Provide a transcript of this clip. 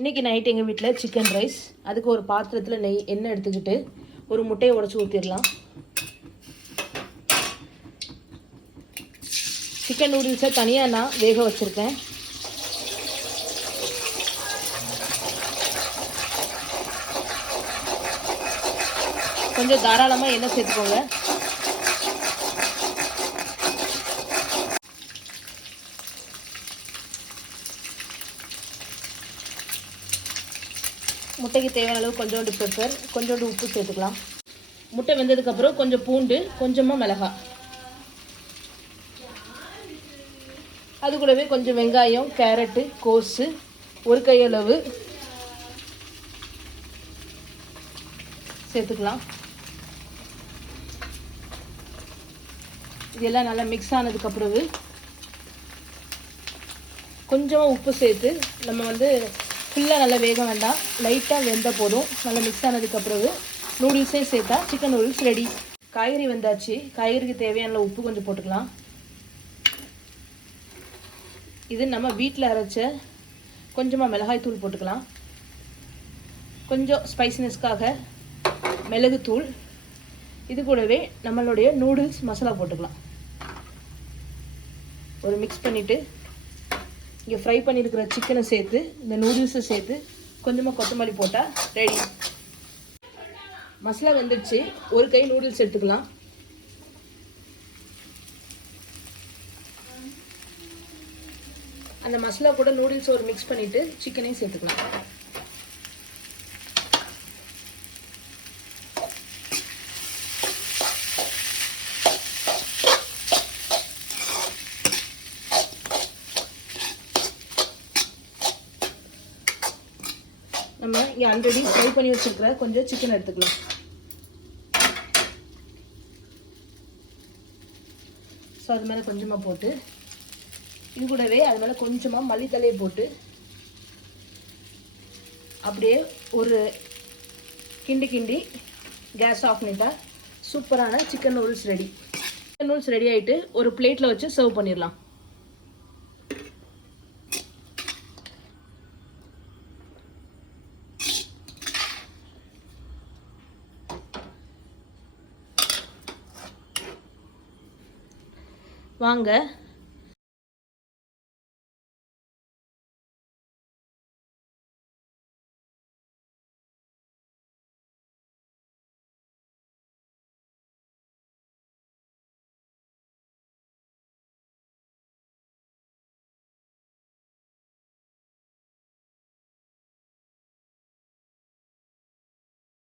இன்றைக்கி நைட் எங்கள் வீட்டில் சிக்கன் ரைஸ். அதுக்கு ஒரு பாத்திரத்தில் எண்ணெய் எடுத்துக்கிட்டு ஒரு முட்டையை உடச்சி ஊற்றிடலாம். சிக்கன் நூடுல்ஸை தனியாக நான் வேக வச்சுருக்கேன். கொஞ்சம் தாராளமாக எண்ணெய் சேர்த்துக்கோங்க. முட்டைக்கு தேவையான அளவு கொஞ்சோண்டு பெப்பர், கொஞ்சோண்டு உப்பு சேர்த்துக்கலாம். முட்டை வெந்ததுக்கப்புறம் கொஞ்சம் பூண்டு, கொஞ்சமாக மிளகாய், அது கூடவே கொஞ்சம் வெங்காயம், கேரட்டு, கோஸு, ஒரு கையளவு சேர்த்துக்கலாம். இதெல்லாம் நல்லா மிக்ஸ் ஆனதுக்கப்புறம் கொஞ்சமாக உப்பு சேர்த்து நம்ம ஃபுல்லாக நல்லா வேக வேண்டாம், லைட்டாக வெந்த போதும். நல்லா மிக்ஸ் ஆனதுக்கப்புறம் நூடுல்ஸையும் சேர்த்தா சிக்கன் நூடுல்ஸ் ரெடி. காய்கறி வெந்தாச்சு. காய்கறிக்கு தேவையான உப்பு கொஞ்சம் போட்டுக்கலாம். இது நம்ம வீட்டில் அரைச்ச கொஞ்சமாக மிளகாய் தூள் போட்டுக்கலாம். கொஞ்சம் ஸ்பைசினஸ்க்காக மிளகுத்தூள். இது கூடவே நம்மளுடைய நூடுல்ஸ் மசாலா போட்டுக்கலாம். ஒரு மிக்ஸ் பண்ணிவிட்டு இங்கே ஃப்ரை பண்ணியிருக்கிற சிக்கனை சேர்த்து இந்த நூடுல்ஸை சேர்த்து கொஞ்சமாக கொத்தமல்லி போட்டால் ரெடி. மசாலா வெந்துடுச்சு. ஒரு கை நூடுல்ஸ் எடுத்துக்கலாம். அந்த மசாலா கூட நூடுல்ஸ் ஒரு மிக்ஸ் பண்ணிவிட்டு சிக்கனையும் சேர்த்துக்கலாம். நம்ம இங்கே ஆல்ரெடி ஃப்ரை பண்ணி வச்சுருக்கிற கொஞ்சம் சிக்கன் எடுத்துக்கலாம். ஸோ அது மேலே கொஞ்சமாக போட்டு, இது கூடவே அது மேலே கொஞ்சமாக மல்லித்தலையை போட்டு அப்படியே ஒரு கிண்டி கேஸ் ஆஃப் பண்ணிட்டா சூப்பரான chicken noodles ready. Chicken noodles ready ஆகிட்டு ஒரு பிளேட்டில் வச்சு சர்வ் பண்ணிடலாம். வாங்க